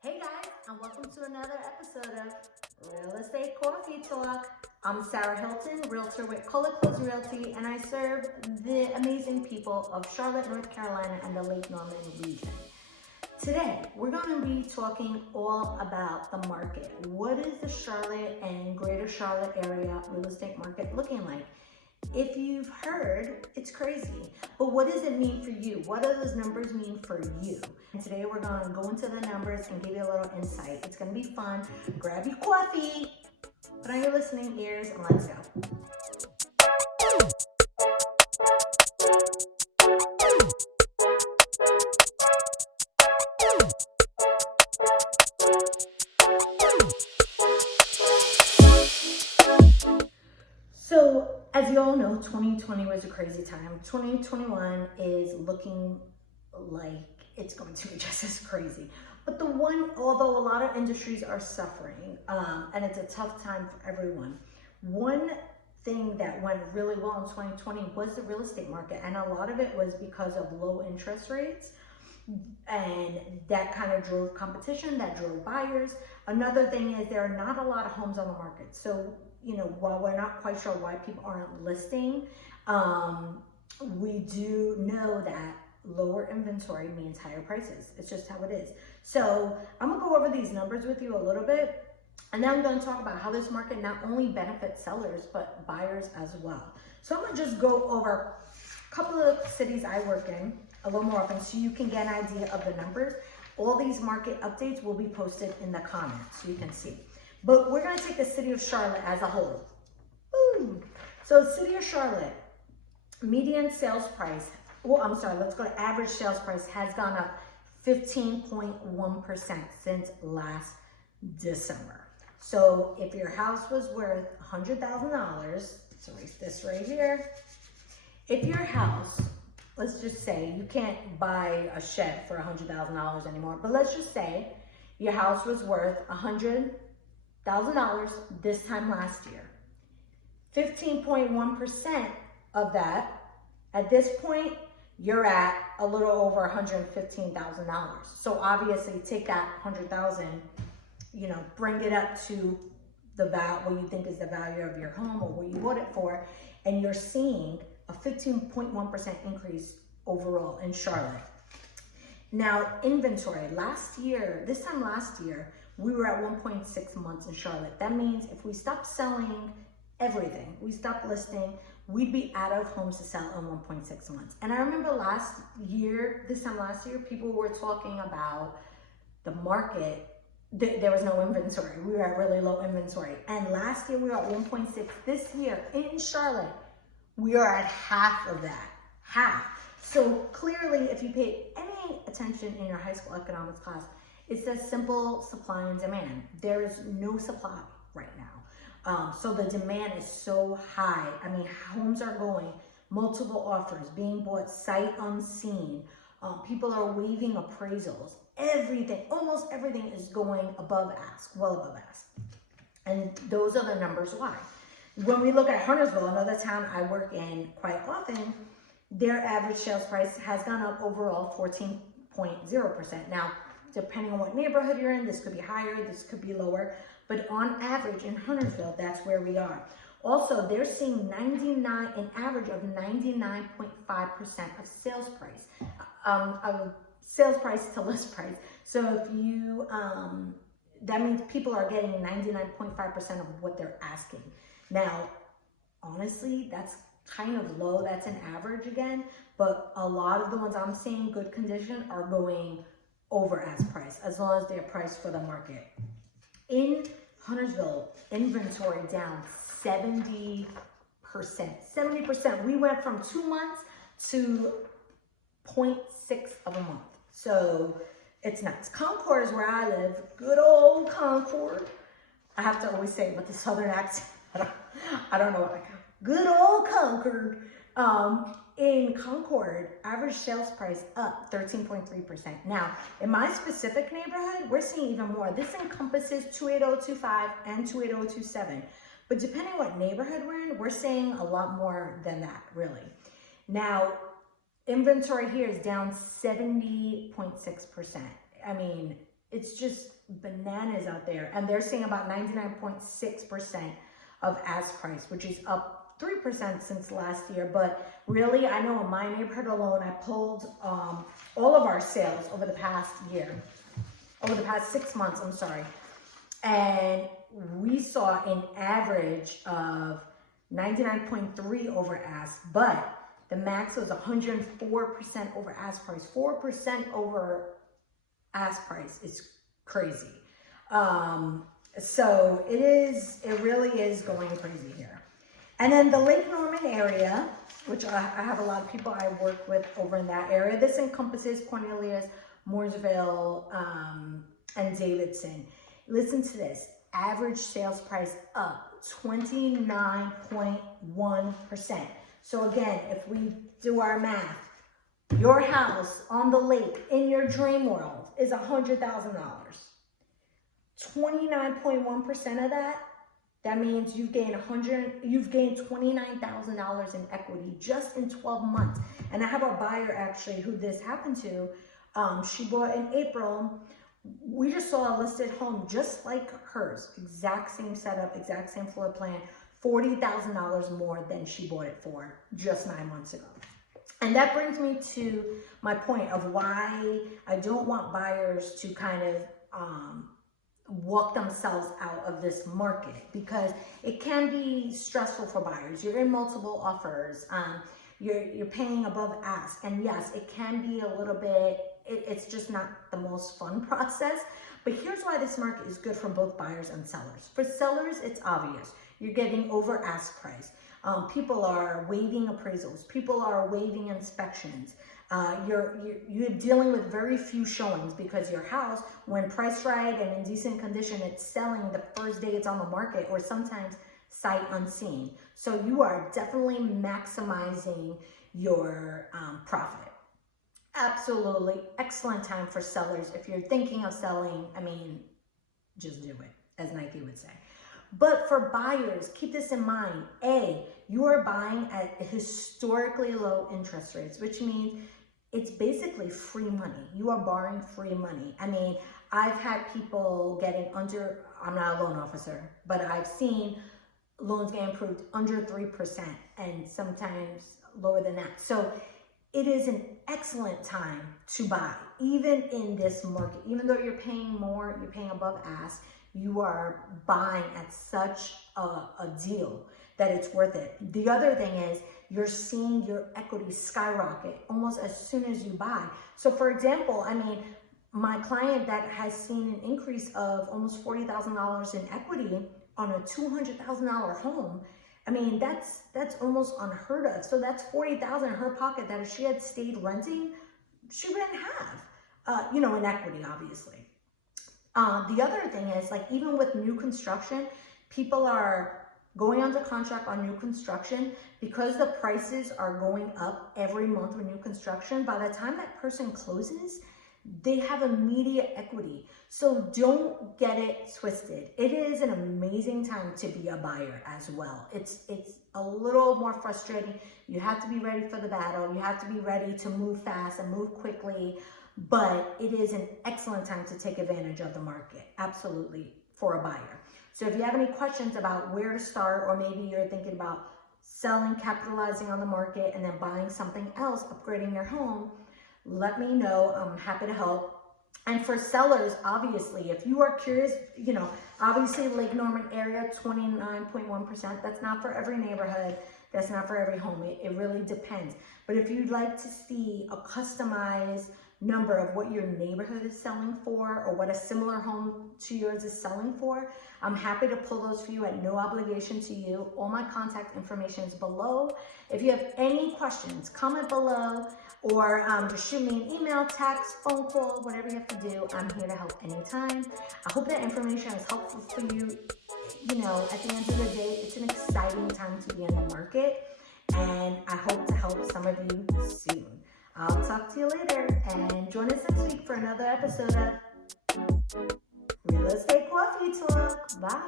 Hey guys, and welcome to another episode of Real Estate Coffee Talk. I'm Sarah Hilton, realtor with Close Realty, and I serve the amazing people of Charlotte, North Carolina, and the Lake Norman region. Today, we're going to be talking all about the market. What is the Charlotte and Greater Charlotte area real estate market looking like? If you've heard, it's crazy. But what does it mean for you? What do those numbers mean for you? And today we're going to go into the numbers and give you a little insight. It's going to be fun. Grab your coffee, put on your listening ears, and let's go. So, as you all know, 2020 was a crazy time. 2021 is looking like it's going to be just as crazy. But although a lot of industries are suffering, and it's a tough time for everyone, one thing that went really well in 2020 was the real estate market. And a lot of it was because of low interest rates. And that kind of drove competition, that drove buyers. Another thing is there are not a lot of homes on the market. So, while we're not quite sure why people aren't listing, we do know that lower inventory means higher prices. It's just how it is. So I'm gonna go over these numbers with you a little bit, and then I'm gonna talk about how this market not only benefits sellers, but buyers as well. So I'm gonna just go over a couple of cities I work in a little more often so you can get an idea of the numbers. All these market updates will be posted in the comments so you can see. But we're gonna take the city of Charlotte as a whole. Woo. So city of Charlotte, median sales price, let's go to average sales price has gone up 15.1% since last December. So if your house was worth $100,000, let's erase this right here. If your house, let's just say you can't buy a shed for $100,000 anymore, but let's just say your house was worth $100,000 this time last year. 15.1% of that, at this point, you're at a little over $115,000. So obviously take that $100,000, bring it up to the value, what you think is the value of your home or what you bought it for, and you're seeing a 15.1% increase overall in Charlotte. Now, inventory, this time last year, we were at 1.6 months in Charlotte. That means if we stopped selling everything, we stopped listing, we'd be out of homes to sell in 1.6 months. And I remember this time last year, people were talking about the market. There was no inventory. We were at really low inventory. And last year we were at 1.6. This year in Charlotte, we are at half of that, half. So clearly, if you pay any attention in your high school economics class, it says simple supply and demand. There is no supply right now. So the demand is so high. I mean, homes are going, multiple offers, being bought sight unseen. People are waiving appraisals. Everything, almost everything is going above ask, well above ask. And those are the numbers why. When we look at Huntersville, another town I work in quite often, their average sales price has gone up overall 14.0%. Now, depending on what neighborhood you're in, this could be higher, this could be lower, but on average in Huntersville, that's where we are. Also, they're seeing an average of 99.5% of sales price, of sales price to list price. So if you, that means people are getting 99.5% of what they're asking. Now, honestly, that's kind of low, that's an average again, but a lot of the ones I'm seeing good condition are going over ask price, as long as they're priced for the market. In Huntersville, inventory down 70%. 70%. We went from 2 months to 0.6 of a month. So it's nuts. Concord is where I live. Good old Concord. I have to always say it with the southern accent. I don't know what I got. Good old Concord. In Concord, average sales price up 13.3%. Now, in my specific neighborhood, we're seeing even more. This encompasses 28025 and 28027. But depending on what neighborhood we're in, we're seeing a lot more than that, really. Now, inventory here is down 70.6%. I mean, it's just bananas out there. And they're saying about 99.6% of ask price, which is up 3% since last year. But really, I know in my neighborhood alone, I pulled all of our sales over the past 6 months, I'm sorry. And we saw an average of 99.3 over ask, but the max was 104% over ask price. 4% over ask price is crazy. So it really is going crazy here. And then the Lake Norman area, which I have a lot of people I work with over in that area. This encompasses Cornelius, Mooresville, and Davidson. Listen to this, average sales price up 29.1%. So again, if we do our math, your house on the lake in your dream world is $100,000. 29.1% of that means you've gained $29,000 in equity just in 12 months. And I have a buyer actually who this happened to. She bought in April. We just saw a listed home just like hers, exact same setup, exact same floor plan, $40,000 more than she bought it for just 9 months ago. And that brings me to my point of why I don't want buyers to kind of walk themselves out of this market, because it can be stressful for buyers. You're in multiple offers. You're paying above ask. And yes, it can be a little bit, it's just not the most fun process. But here's why this market is good for both buyers and sellers. For sellers, it's obvious. You're getting over ask price. People are waiving appraisals. People are waiving inspections. You're dealing with very few showings because your house, when priced right and in decent condition, it's selling the first day it's on the market, or sometimes sight unseen. So you are definitely maximizing your profit. Absolutely excellent time for sellers. If you're thinking of selling, I mean, just do it, as Nike would say. But for buyers, keep this in mind. You are buying at historically low interest rates, which means it's basically free money. You are borrowing free money. I mean, I've had people getting under, I'm not a loan officer, but I've seen loans get approved under 3% and sometimes lower than that. So it is an excellent time to buy, even in this market. Even though you're paying more, you're paying above ask, you are buying at such a deal that it's worth it. The other thing is you're seeing your equity skyrocket almost as soon as you buy. So for example, I mean, my client that has seen an increase of almost $40,000 in equity on a $200,000 home, I mean, that's almost unheard of. So that's $40,000 in her pocket that if she had stayed renting, she wouldn't have, in equity, obviously. The other thing is, like, even with new construction, people are going under contract on new construction because the prices are going up every month with new construction. By the time that person closes, they have immediate equity. So don't get it twisted. It is an amazing time to be a buyer as well. It's a little more frustrating. You have to be ready for the battle. You have to be ready to move fast and move quickly. But it is an excellent time to take advantage of the market, absolutely, for a buyer. So if you have any questions about where to start, or maybe you're thinking about selling, capitalizing on the market, and then buying something else, upgrading your home, let me know. I'm happy to help. And for sellers, obviously, if you are curious, obviously Lake Norman area, 29.1%, that's not for every neighborhood. That's not for every home. It really depends. But if you'd like to see a customized number of what your neighborhood is selling for, or what a similar home to yours is selling for, I'm happy to pull those for you at no obligation to you. All my contact information is below. If you have any questions, comment below, or just shoot me an email, text, phone call, whatever you have to do. I'm here to help anytime. I hope that information is helpful for you. At the end of the day, it's an exciting time to be in the market, and I hope to help some of you soon. I'll talk to you later, and join us next week for another episode of Real Estate Coffee Talk. Bye.